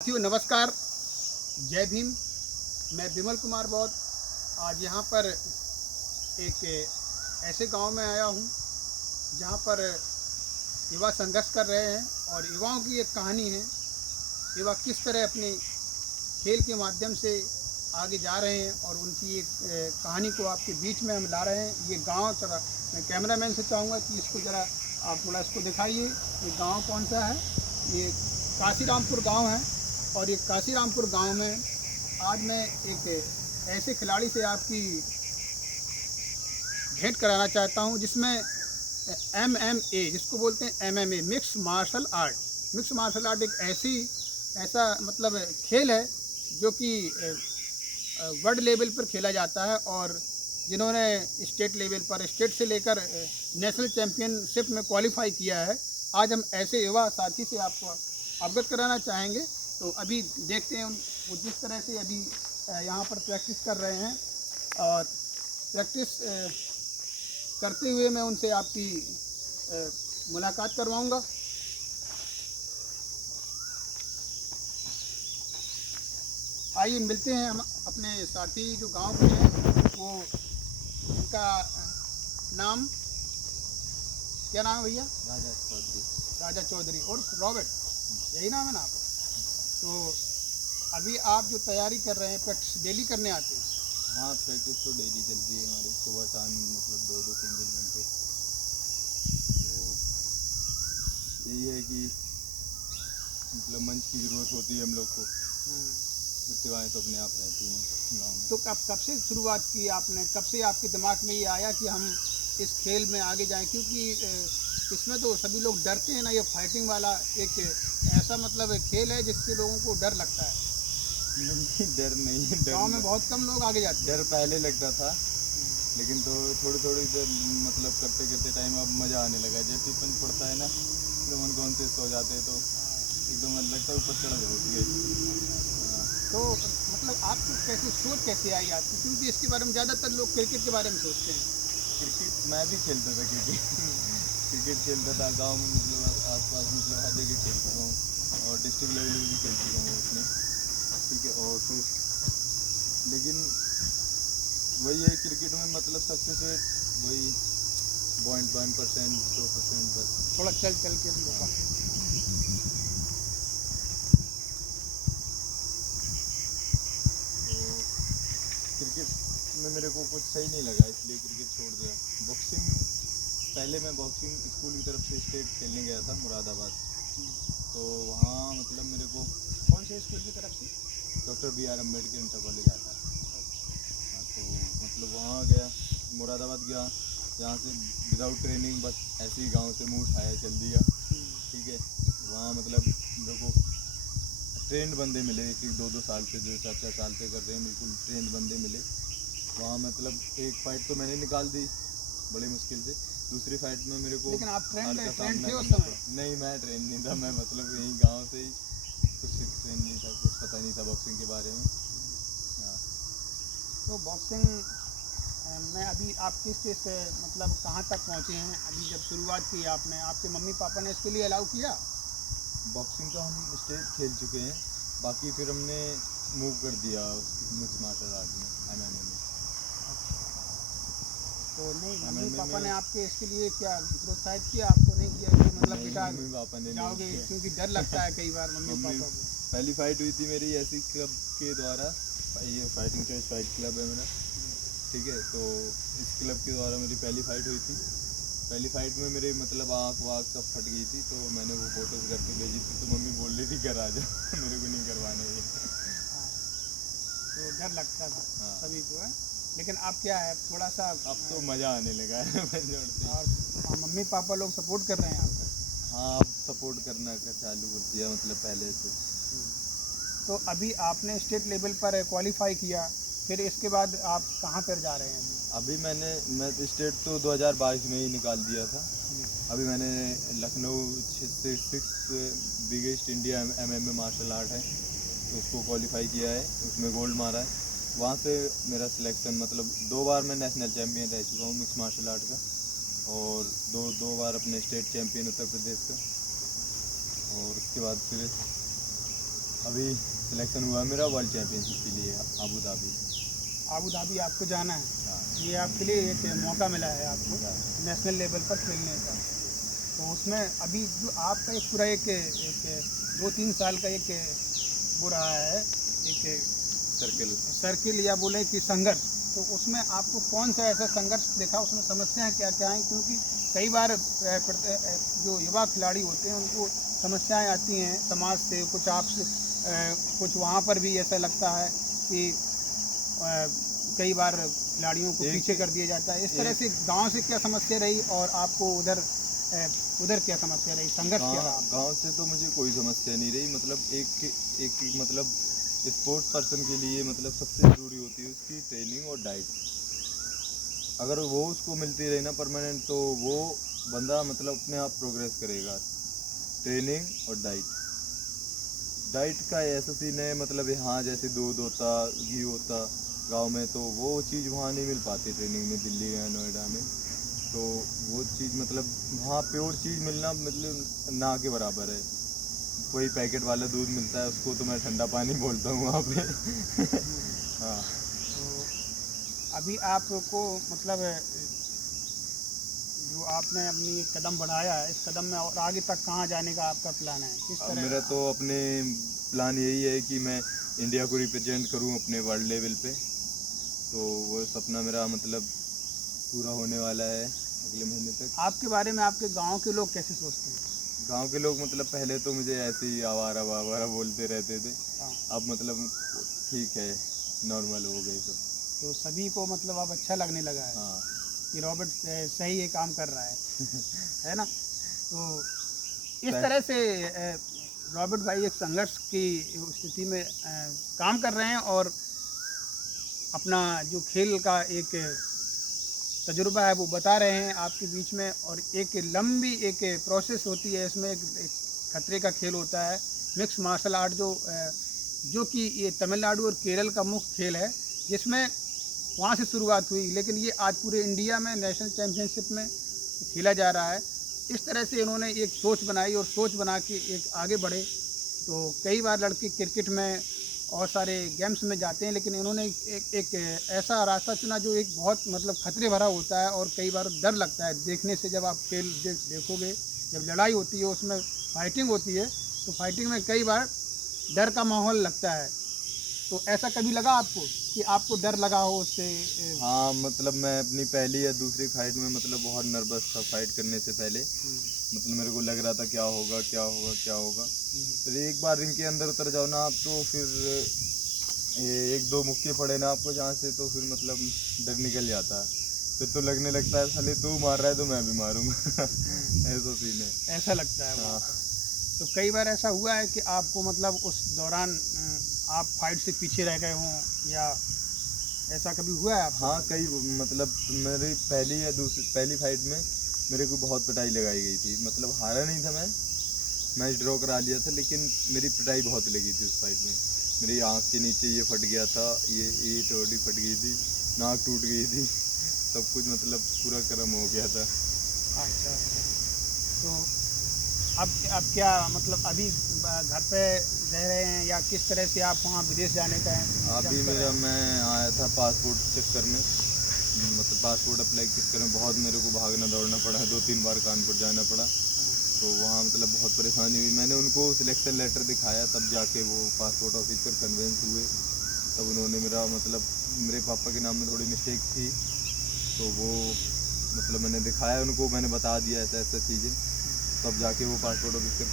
साथियों नमस्कार, जय भीम। मैं विमल कुमार बौद्ध आज यहाँ पर एक ऐसे गांव में आया हूँ जहाँ पर युवा संघर्ष कर रहे हैं और युवाओं की एक कहानी है। युवा किस तरह अपने खेल के माध्यम से आगे जा रहे हैं और उनकी एक कहानी को आपके बीच में हम ला रहे हैं। ये गांव जरा मैं कैमरामैन से चाहूँगा कि इसको ज़रा आप थोड़ा इसको दिखाइए। ये गांव कौन सा है? ये काशीरामपुर गांव है। और ये काशीरामपुर गांव में आज मैं एक ऐसे खिलाड़ी से आपकी भेंट कराना चाहता हूं जिसमें MMA जिसको बोलते हैं MMA mix martial art. Mix martial art एक ऐसा मतलब खेल है जो कि वर्ल्ड लेवल पर खेला जाता है और जिन्होंने स्टेट लेवल पर स्टेट से लेकर नेशनल चैम्पियनशिप में क्वालिफाई किया है। आज हम ऐसे युवा साथी से आपको अवगत कराना चाहेंगे। तो अभी देखते हैं वो जिस तरह से अभी यहाँ पर प्रैक्टिस कर रहे हैं और प्रैक्टिस करते हुए मैं उनसे आपकी मुलाकात करवाऊँगा। आइए मिलते हैं हम अपने साथी जो गांव के हैं। वो उनका नाम क्या नाम है भैया? राजा चौधरी। राजा चौधरी और रॉबर्ट, यही नाम है ना आपका? तो अभी आप जो तैयारी कर रहे हैं, प्रैक्टिस डेली करने आते हैं? हाँ, प्रैक्टिस तो डेली चलती है हमारी, सुबह शाम मतलब 2-3 घंटे। तो यही है कि मतलब मंच की ज़रूरत होती है हम लोग को। प्रतिभाएँ तो अपने आप रहती हैं गाँव में। तो कब से शुरुआत की आपने? कब से आपके दिमाग में ये आया कि हम इस खेल में आगे जाएं? क्योंकि इसमें तो सभी लोग डरते हैं ना। ये फाइटिंग वाला एक ऐसा मतलब खेल है जिससे लोगों को डर लगता है। नहीं, डर नहीं है। गाँव में बहुत कम लोग आगे जाते हैं। डर पहले लगता था, लेकिन तो थोड़ी देर मतलब करते करते टाइम अब मज़ा आने लगा। जैसे ही पंच पड़ता है ना, एकदम मन कॉन्शियस हो जाते हैं तो एकदम लगता है ऊपर चढ़ होती है। तो मतलब आपको कैसे सोच कैसे आई आपकी? क्योंकि इसके बारे में ज़्यादातर लोग क्रिकेट के बारे में सोचते हैं। क्रिकेट मैं भी खेलता था। क्रिकेट खेलता था गांव में, मतलब आसपास मतलब हर जगह खेल चुका हूँ और डिस्ट्रिक्ट लेवल पे भी खेल चुका हूँ उसमें। ठीक है, और फिर लेकिन वही है क्रिकेट में मतलब सक्सेस रेट वही 0.1% 2% बस। थोड़ा चल के हम लोग तो क्रिकेट में मेरे को कुछ सही नहीं लगा, इसलिए क्रिकेट छोड़ दिया। बॉक्सिंग पहले मैं बॉक्सिंग स्कूल की तरफ से स्टेट खेलने गया था मुरादाबाद। तो वहाँ मतलब मेरे को कौन से स्कूल की तरफ से? Doctor B.R. Ambedkar inter college आता है। हाँ, तो मतलब वहाँ गया, मुरादाबाद गया, यहाँ से विदाउट ट्रेनिंग बस ऐसे ही गांव से मुँह उठाया चल दिया। ठीक है, वहाँ मतलब मेरे को ट्रेंड बंदे मिले, 1-2 साल से, जो 4-4 साल से कर रहे हैं, बिल्कुल ट्रेंड बंदे मिले। वहाँ मतलब एक फ़ाइट तो मैंने निकाल दी बड़ी मुश्किल से। दूसरी फाइट में मेरे को लेकिन आप हार का ट्रेंड सामना थे उस करना समय? पड़ा। नहीं, मैं ट्रेन नहीं था, मैं मतलब यहीं गांव से ही कुछ ट्रेन नहीं था, कुछ पता नहीं था बॉक्सिंग के बारे में। हाँ। तो बॉक्सिंग में अभी आप किस चीज़ से मतलब कहाँ तक पहुँचे हैं? अभी जब शुरुआत की आपने, आपके मम्मी पापा ने इसके लिए अलाउ किया? बॉक्सिंग तो हम स्टेट खेल चुके हैं, बाकी फिर हमने मूव कर दिया मिक्स मार्शल आर्ट में, MMA में। तो नहीं, मम्मी MMA पापा ने में आपके इसके लिए क्या प्रोत्साहित किया? आपको नहीं किया कि मतलब नहीं, बेटा मम्मी पापा ने नहीं जाओगे? किया। क्योंकि डर लगता है कई बार मम्मी मम्मी पापा को। पहली फाइट हुई थी मेरी ऐसी क्लब के द्वारा, ये फाइटिंग चॉइस फाइट क्लब है मेरा। ठीक है, तो इस क्लब के द्वारा मेरी पहली फाइट हुई थी। पहली फाइट में मेरे मतलब आँख वाँख सब फट गई थी, तो मैंने वो फोटोज़ करके भेजी थी, तो मम्मी बोल रही थी कर आ जा मेरे को नहीं करवाने ये। तो डर लगता था हाँ। सभी को है। लेकिन अब क्या है, थोड़ा सा अब तो मज़ा आने लगा है जोड़ते ही। और मम्मी पापा लोग सपोर्ट कर रहे हैं आपको? हाँ, अब सपोर्ट करना का चालू कर दिया मतलब पहले से। तो अभी आपने स्टेट लेवल पर क्वालिफाई किया, फिर इसके बाद आप कहाँ पर जा रहे हैं अभी मैं तो स्टेट तो 2022 में ही निकाल दिया था। अभी मैंने Lucknow 6 biggest India MMA martial art है, तो उसको क्वालिफाई किया है, उसमें गोल्ड मारा है। वहाँ से मेरा सिलेक्शन मतलब 2 बार मैं नेशनल चैम्पियन रह चुका हूँ मिक्स मार्शल आर्ट का, और दो बार अपने स्टेट चैम्पियन उत्तर प्रदेश का। और उसके बाद फिर अभी सिलेक्शन हुआ मेरा वर्ल्ड चैंपियनशिप के लिए अबू धाबी। अबू धाबी आपको जाना है, हाँ। ये आपके लिए एक मौका मिला है आपको हाँ। नेशनल लेवल पर खेलने का। तो उसमें अभी जो आपका एक पूरा एक 2-3 साल का एक वो रहा है, एक सर्किल या बोले कि संघर्ष, तो उसमें आपको कौन सा ऐसा संघर्ष देखा, उसमें समस्याएं क्या क्या हैं? क्योंकि कई बार जो युवा खिलाड़ी होते हैं उनको समस्याएं आती हैं समाज से, कुछ आपसे कुछ वहाँ पर भी ऐसा लगता है कि कई बार खिलाड़ियों को पीछे कर दिया जाता है। इस तरह से गांव से क्या समस्या रही और आपको उधर क्या समस्या रही, संघर्ष क्या रहा? गांव से तो मुझे कोई समस्या नहीं रही, मतलब एक मतलब स्पोर्ट पर्सन के लिए मतलब सबसे ज़रूरी होती है उसकी ट्रेनिंग और डाइट। अगर वो उसको मिलती रही ना परमानेंट, तो वो बंदा मतलब अपने आप प्रोग्रेस करेगा। ट्रेनिंग और डाइट का ऐसा सीन है, मतलब यहाँ जैसे दूध होता, घी होता गांव में, तो वो चीज़ वहाँ नहीं मिल पाती ट्रेनिंग में, दिल्ली या नोएडा में। तो वो चीज़ मतलब वहाँ प्योर चीज़ मिलना मतलब ना के बराबर है। कोई पैकेट वाला दूध मिलता है उसको तो मैं ठंडा पानी बोलता हूँ वहाँ पे। हाँ। तो अभी आपको मतलब जो आपने अपनी कदम बढ़ाया है, इस कदम में और आगे तक कहाँ जाने का आपका प्लान है, किस अब तरह? मेरा तो अपने प्लान यही है कि मैं इंडिया को रिप्रेजेंट करूँ अपने वर्ल्ड लेवल पे। तो वो सपना मेरा मतलब पूरा होने वाला है अगले महीने तक। आपके बारे में आपके गांव के लोग कैसे सोचते हैं? गांव के लोग मतलब पहले तो मुझे ऐसे ही आवारा वावारा बोलते रहते थे। हाँ। अब मतलब ठीक है, नॉर्मल हो गए सब। तो सभी को मतलब अब अच्छा लगने लगा है। हाँ। कि रॉबर्ट सही ये काम कर रहा है ना? तो इस पह- तरह से रॉबर्ट भाई एक संघर्ष की स्थिति में काम कर रहे हैं और अपना जो खेल का एक तजुर्बा है वो बता रहे हैं आपके बीच में। और एक लंबी एक प्रोसेस होती है इसमें, एक खतरे का खेल होता है मिक्स मार्शल आर्ट, जो कि ये तमिलनाडु और केरल का मुख्य खेल है, जिसमें वहाँ से शुरुआत हुई, लेकिन ये आज पूरे इंडिया में नेशनल चैम्पियनशिप में खेला जा रहा है। इस तरह से इन्होंने एक सोच बनाई और सोच बना के एक आगे बढ़े। तो कई बार लड़के क्रिकेट में और सारे गेम्स में जाते हैं, लेकिन इन्होंने एक ऐसा रास्ता चुना जो एक बहुत मतलब खतरे भरा होता है और कई बार डर लगता है देखने से। जब आप खेल देखोगे, जब लड़ाई होती है उसमें फाइटिंग होती है, तो फाइटिंग में कई बार डर का माहौल लगता है। तो ऐसा कभी लगा आपको कि आपको डर लगा हो उससे? हाँ, मतलब मैं अपनी पहली या दूसरी फाइट में मतलब बहुत नर्वस था फाइट करने से पहले। मतलब मेरे को लग रहा था क्या होगा क्या होगा क्या होगा। फिर एक बार रिंग के अंदर उतर जाओ ना आप, तो फिर एक दो मुक्के पड़े ना आपको जहाँ से, तो फिर मतलब डर निकल जाता है। फिर तो लगने लगता है साले तू मार रहा है तो मैं भी मारूंगा। ऐसा सीन है। ऐसा लगता है वहाँ हाँ। पर। तो कई बार ऐसा हुआ है कि आपको मतलब उस दौरान आप फाइट से पीछे रह गए हों, या ऐसा कभी हुआ है आपको? हाँ, कई मतलब मेरी पहली फाइट में मेरे को बहुत पिटाई लगाई गई थी। मतलब हारा नहीं था मैं, मैच ड्रॉ करा लिया था, लेकिन मेरी पिटाई बहुत लगी थी उस फाइट में। मेरी आँख के नीचे ये फट गया था, ये टोडी फट गई थी, नाक टूट गई थी, सब कुछ मतलब पूरा गर्म हो गया था। अच्छा। तो अब क्या मतलब अभी घर पे रह रहे हैं या किस तरह से आप वहाँ विदेश जाने का है? अभी मेरा मैं आया था पासपोर्ट चेक करने, मतलब पासपोर्ट अप्लाई चक्कर में बहुत मेरे को भागना दौड़ना पड़ा, 2-3 बार कानपुर जाना पड़ा। तो वहाँ मतलब बहुत परेशानी हुई। मैंने उनको सिलेक्शन लेटर दिखाया, तब जाके वो पासपोर्ट ऑफिसर कन्वेंस हुए। तब उन्होंने मेरा मतलब मेरे पापा के नाम में थोड़ी मिस्टेक थी, तो वो मतलब मैंने दिखाया उनको, मैंने बता दिया ऐसा ऐसा चीज़ें, तब जाके वो पासपोर्ट ऑफिसर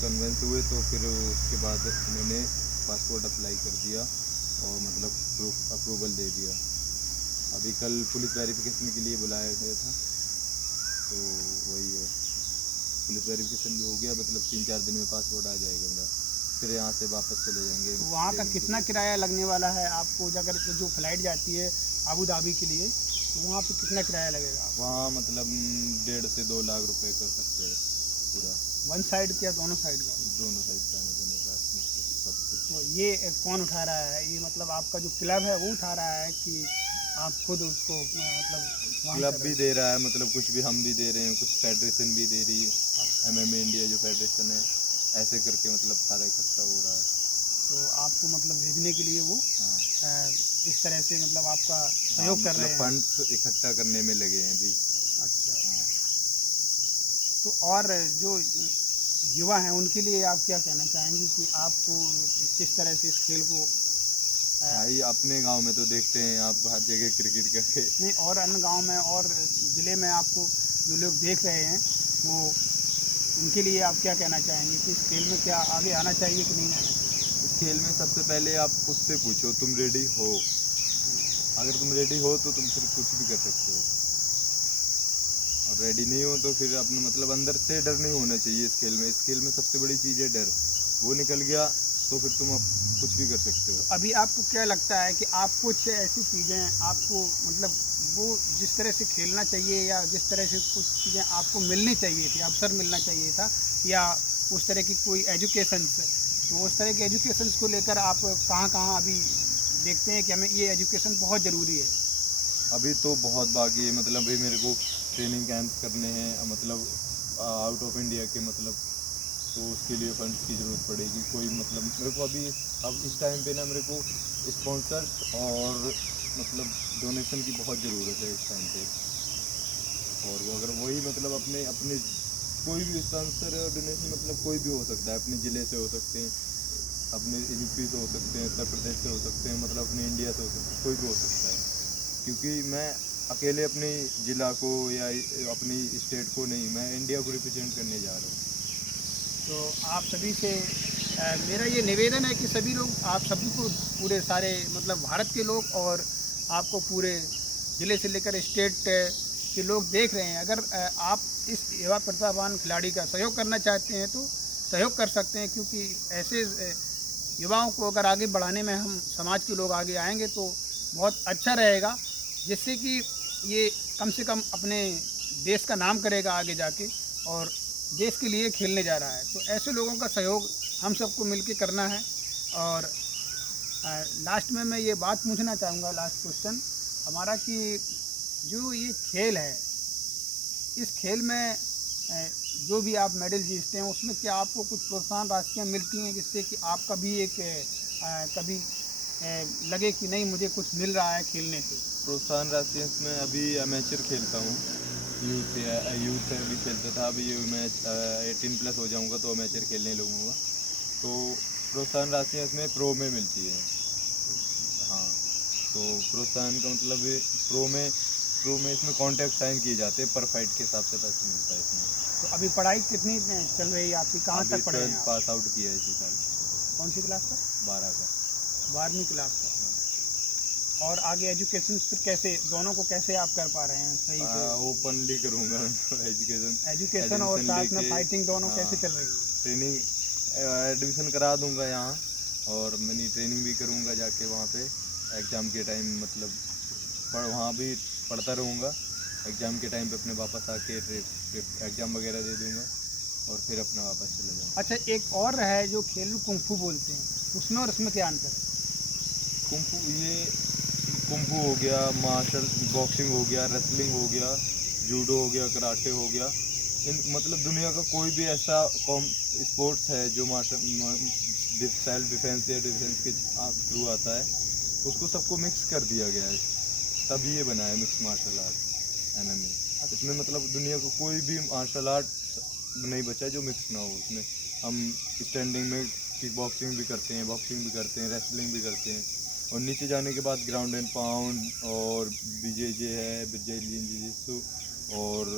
कन्वेंस हुए। तो फिर उसके बाद उन्होंने पासपोर्ट अप्लाई कर दिया और मतलब अप्रूवल दे दिया। अभी कल पुलिस वेरिफिकेशन के लिए बुलाया गया था, तो वही है, पुलिस वेरिफिकेशन भी हो गया। मतलब 3-4 दिन में पासपोर्ट आ जाएगा मेरा, फिर यहाँ से वापस चले जाएंगे। तो वहाँ का कितना किराया लगने वाला है आपको? अगर जो फ्लाइट जाती है अबू धाबी के लिए, तो वहाँ पे कितना किराया लगेगा? वहाँ मतलब 1.5 से 2 लाख रुपए कर सकते हैं पूरा। वन साइड क्या दोनों साइड का? दोनों साइड का आने जाने का मतलब सब कुछ। तो ये कौन उठा रहा है? ये मतलब आपका जो क्लब है वो उठा रहा है कि आप खुद उसको मतलब क्लब भी दे रहा है, मतलब कुछ भी हम भी दे रहे हैं, कुछ फेडरेशन भी दे रही है, MMA इंडिया जो फेडरेशन है, ऐसे करके मतलब सारा इकट्ठा हो रहा है। तो आपको मतलब भेजने के लिए वो हाँ इस तरह से मतलब आपका सहयोग कर रहे हैं। फंड्स इकट्ठा करने में लगे हैं अभी। अच्छा, हाँ तो और जो युवा हैं उनके लिए आप क्या कहना चाहेंगे कि आपको किस तरह से इस खेल को भाई अपने गांव में तो देखते हैं आप हर जगह क्रिकेट करके। नहीं, और अन्य गांव में और ज़िले में आपको जो लोग देख रहे हैं वो उनके लिए आप क्या कहना चाहेंगे कि इस खेल में क्या आगे आना चाहिए कि नहीं आना चाहिए? इस खेल में सबसे पहले आप खुद से पूछो तुम रेडी हो। अगर तुम रेडी हो तो तुम फिर कुछ भी कर सकते हो, और रेडी नहीं हो तो फिर अपने मतलब अंदर से डर नहीं होना चाहिए इस खेल में। इस खेल में सबसे बड़ी चीज़ है डर, वो निकल गया तो फिर तुम अब कुछ भी कर सकते हो। अभी आपको क्या लगता है कि आप कुछ ऐसी चीज़ें आपको मतलब वो जिस तरह से खेलना चाहिए या जिस तरह से कुछ चीज़ें आपको मिलनी चाहिए थी, अवसर मिलना चाहिए था, या उस तरह की कोई एजुकेशंस, तो उस तरह के एजुकेशंस को लेकर आप कहाँ कहाँ अभी देखते हैं कि हमें ये एजुकेशन बहुत ज़रूरी है? अभी तो बहुत बाकी है, मतलब अभी मेरे को ट्रेनिंग कैंप्स करने हैं, मतलब आउट ऑफ इंडिया के, मतलब तो उसके लिए फंड्स की ज़रूरत पड़ेगी। कोई मतलब मेरे को अभी अब इस टाइम पे ना मेरे को स्पॉन्सर्स और मतलब डोनेशन की बहुत ज़रूरत है इस टाइम पे। और वो अगर वही मतलब अपने अपने कोई भी स्पॉन्सर और डोनेशन मतलब कोई भी हो सकता है, अपने ज़िले से हो सकते हैं, अपने यूपी से हो सकते हैं, उत्तर प्रदेश से हो सकते हैं, मतलब अपने इंडिया से हो सकते हैं, कोई भी हो सकता है। क्योंकि मैं अकेले अपने ज़िला को या अपनी स्टेट को नहीं, मैं इंडिया को रिप्रेजेंट करने जा रहा हूँ। तो आप सभी से मेरा ये निवेदन है कि सभी लोग, आप सभी को, पूरे सारे मतलब भारत के लोग और आपको पूरे ज़िले से लेकर स्टेट के लोग देख रहे हैं, अगर आप इस युवा प्रतिभावान खिलाड़ी का सहयोग करना चाहते हैं तो सहयोग कर सकते हैं, क्योंकि ऐसे युवाओं को अगर आगे बढ़ाने में हम समाज के लोग आगे आएंगे तो बहुत अच्छा रहेगा, जिससे कि ये कम से कम अपने देश का नाम करेगा आगे जाके और देश के लिए खेलने जा रहा है। तो ऐसे लोगों का सहयोग हम सबको मिलके करना है। और लास्ट में मैं ये बात पूछना चाहूँगा, लास्ट क्वेश्चन हमारा, कि जो ये खेल है, इस खेल में जो भी आप मेडल जीतते हैं उसमें क्या आपको कुछ प्रोत्साहन राशियाँ मिलती हैं, जिससे कि आपका भी एक कभी लगे कि नहीं मुझे कुछ मिल रहा है खेलने से? प्रोत्साहन राशि इसमें अभी अमेचर खेलता हूँ, यूथ से भी खेलता था, अभी ये मैं 18+ हो जाऊँगा तो अमेचर खेलने लगूँगा। तो प्रोत्साहन राशि इसमें प्रो में मिलती है। हाँ, तो प्रोत्साहन का मतलब प्रो में इसमें कॉन्ट्रैक्ट साइन किए जाते हैं, पर फाइट के हिसाब से पैसे मिलता है इसमें। तो अभी पढ़ाई कितनी चल रही है आपकी, कहाँ अभी तक पढ़े हैं 12th आप? पास आउट किया है इसी साल, कौन सी क्लास का? 12 का। 12वीं क्लास का। और आगे एजुकेशन फिर कैसे, दोनों को कैसे आप कर पा रहे हैं सही से? ओपनली करूँगा एजुकेशन। एजुकेशन और साथ में लेके, फाइटिंग दोनों हाँ, कैसे चल रही है? ट्रेनिंग एडमिशन करा दूंगा यहाँ, और मैंने ट्रेनिंग भी करूँगा जाके वहाँ पे एग्ज़ाम के टाइम, मतलब वहाँ भी पढ़ता रहूँगा। एग्ज़ाम के टाइम पे अपने वापस आके एग्ज़ाम वगैरह दे दूँगा और फिर अपना वापस चले जाऊँगा। अच्छा, एक और है जो खेल कुंफू बोलते हैं, उसमें और इसमें क्या अंतर है? कुंफू हो गया, मार्शल बॉक्सिंग हो गया, रेसलिंग हो गया, जूडो हो गया, कराटे हो गया, इन मतलब दुनिया का कोई भी ऐसा स्पोर्ट्स है जो सेल्फ डिफेंस या डिफेंस के थ्रू आता है, उसको सबको मिक्स कर दिया गया है, तब ये बना है मिक्स मार्शल आर्ट MMA। इसमें मतलब दुनिया का कोई भी मार्शल आर्ट नहीं बचा जो मिक्स ना हो। उसमें हम स्टैंडिंग में किक बॉक्सिंग भी करते हैं, बॉक्सिंग भी करते हैं, रेसलिंग भी करते हैं, और नीचे जाने के बाद ग्राउंड एंड पाउंड और BJJ है, ब्राजीलियन जिजित्सु, और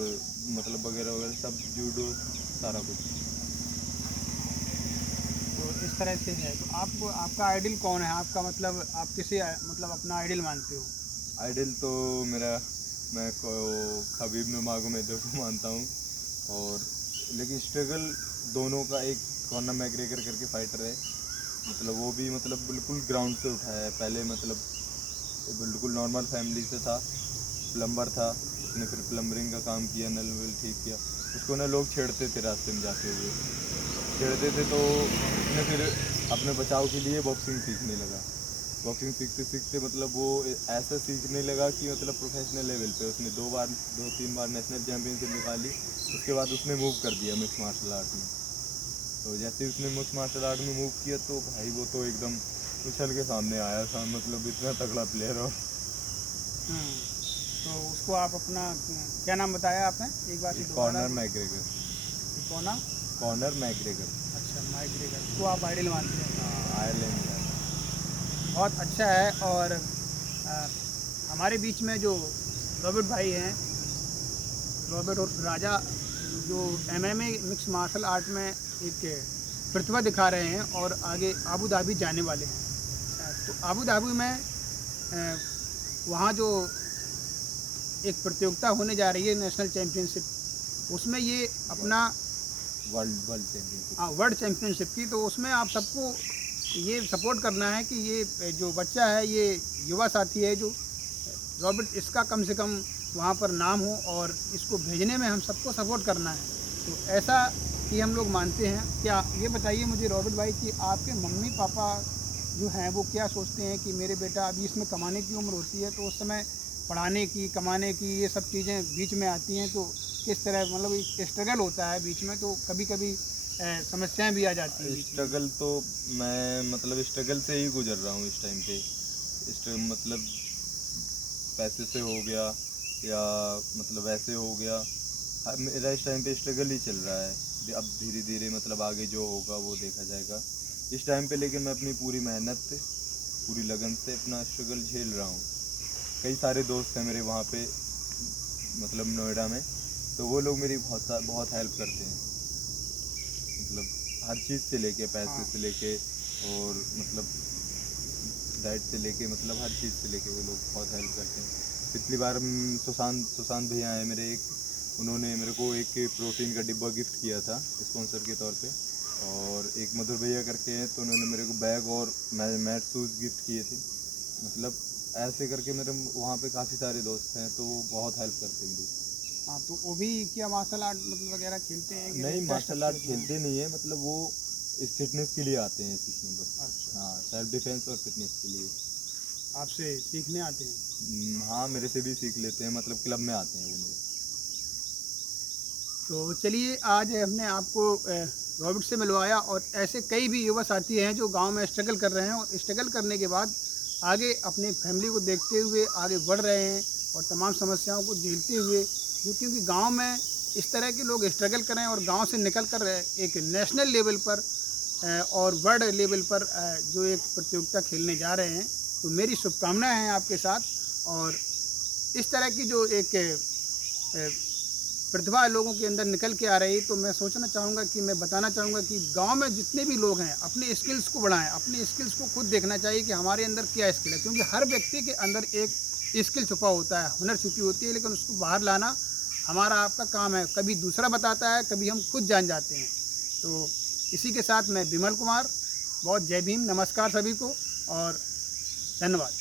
मतलब वगैरह वगैरह सब, जूडो, सारा कुछ। तो इस तरह से है। तो आपको, आपका आइडल कौन है? आपका मतलब आप किसे मतलब अपना आइडल मानते हो? आइडल तो मैं खबीब नurmagomedov को मानता हूँ, और लेकिन स्ट्रगल दोनों का, एक कॉनर मैग्रेगर करके फाइटर है, मतलब वो भी मतलब बिल्कुल ग्राउंड से उठाया है। पहले मतलब बिल्कुल नॉर्मल फैमिली से था, प्लम्बर था, उसने फिर प्लम्बरिंग का काम किया, नल वल ठीक किया। उसको ना लोग छेड़ते थे रास्ते में जाते हुए, छेड़ते थे, तो उसने फिर अपने बचाव के लिए बॉक्सिंग सीखने लगा। बॉक्सिंग सीखते सीखते मतलब वो ऐसा सीखने लगा कि मतलब प्रोफेशनल लेवल पे उसने 2-3 बार नेशनल चैम्पियनशिप निकाली। उसके बाद उसने मूव कर दिया मिक्स मार्शल आर्ट में। तो जैसे उसने मिक्स मार्शल आर्ट में मूव किया तो भाई वो तो एकदम उछल के सामने आया था, मतलब इतना तगड़ा प्लेयर। और तो उसको आप अपना क्या नाम बताया आपने एक बार कॉनर मैकग्रेगर। Conor McGregor. अच्छा, मैकग्रेगर को आप आइडल मानते हैं? हाँ, आयरलैंड का। बहुत अच्छा है। और हमारे बीच में जो रॉबर्ट भाई हैं, रॉबर्ट और राजा, जो MMA मिक्स मार्शल आर्ट में एक प्रतिभा दिखा रहे हैं और आगे आबू धाबी जाने वाले हैं। तो आबू धाबी में वहाँ जो एक प्रतियोगिता होने जा रही है नेशनल चैम्पियनशिप, उसमें ये अपना वर्ल्ड चैम्पियनशिप की, तो उसमें आप सबको ये सपोर्ट करना है कि ये जो बच्चा है, ये युवा साथी है जो रॉबर्ट, इसका कम से कम वहाँ पर नाम हो और इसको भेजने में हम सबको सपोर्ट करना है। तो ऐसा कि हम लोग मानते हैं। क्या ये बताइए मुझे रॉबर्ट भाई कि आपके मम्मी पापा जो हैं वो क्या सोचते हैं कि मेरे बेटा अभी इसमें कमाने की उम्र होती है, तो उस समय पढ़ाने की, कमाने की, ये सब चीज़ें बीच में आती हैं, तो किस तरह मतलब एक स्ट्रगल होता है बीच में, तो कभी कभी समस्याएं भी आ जाती हैं? स्ट्रगल तो मैं मतलब स्ट्रगल से ही गुजर रहा हूँ इस टाइम पे। मतलब पैसे से हो गया या मतलब ऐसे हो गया, मेरा इस टाइम पे स्ट्रगल ही चल रहा है। अब धीरे धीरे मतलब आगे जो होगा वो देखा जाएगा इस टाइम पे, लेकिन मैं अपनी पूरी मेहनत से, पूरी लगन से अपना स्ट्रगल झेल रहा हूँ। कई सारे दोस्त हैं मेरे वहाँ पे मतलब नोएडा में, तो वो लोग मेरी बहुत हेल्प करते हैं, मतलब हर चीज़ से लेके, पैसे से लेके और मतलब डाइट से लेके, मतलब हर चीज़ से लेके वो लोग बहुत हेल्प करते हैं। पिछली बार सुशांत भैया हैं मेरे एक, उन्होंने मेरे को एक प्रोटीन का डिब्बा गिफ्ट किया था स्पॉन्सर के तौर पे, और एक मधुर भैया करके हैं, तो उन्होंने मेरे को बैग और मैट शूज़ गिफ्ट किए थे। मतलब ऐसे करके मेरे वहाँ पे काफ़ी सारे दोस्त हैं, तो वो बहुत हेल्प करते हैं मेरी। हाँ, तो वो भी क्या मार्शल आर्ट मतलब वगैरह खेलते हैं कि नहीं, मार्शल आर्ट खेलते नहीं है, मतलब वो इस फिटनेस के लिए आते हैं सीखने बस। अच्छा। हाँ, सेल्फ डिफेंस और फिटनेस के लिए आपसे सीखने आते हैं? हाँ, मेरे से भी सीख लेते हैं, मतलब क्लब में आते हैं वो मेरे। तो चलिए, आज हमने आपको रॉबर्ट से मिलवाया, और ऐसे कई भी युवा साथी हैं जो गांव में स्ट्रगल कर रहे हैं, और स्ट्रगल करने के बाद आगे अपनी फैमिली को देखते हुए आगे बढ़ रहे हैं और तमाम समस्याओं को झेलते हुए, क्योंकि गांव में इस तरह के लोग स्ट्रगल करें और गांव से निकल कर एक नेशनल लेवल पर और वर्ल्ड लेवल पर जो एक प्रतियोगिता खेलने जा रहे हैं, तो मेरी शुभकामनाएं हैं आपके साथ। और इस तरह की जो एक प्रतिभा लोगों के अंदर निकल के आ रही, तो मैं सोचना चाहूँगा कि मैं बताना चाहूँगा कि गांव में जितने भी लोग हैं अपने स्किल्स को बढ़ाएं, अपने स्किल्स को खुद देखना चाहिए कि हमारे अंदर क्या स्किल है, क्योंकि हर व्यक्ति के अंदर एक स्किल छुपा होता है, हुनर छुपी होती है, लेकिन उसको बाहर लाना हमारा आपका काम है। कभी दूसरा बताता है, कभी हम खुद जान जाते हैं। तो इसी के साथ मैं विमल कुमार, बहुत जय भीम, नमस्कार सभी को और धन्यवाद।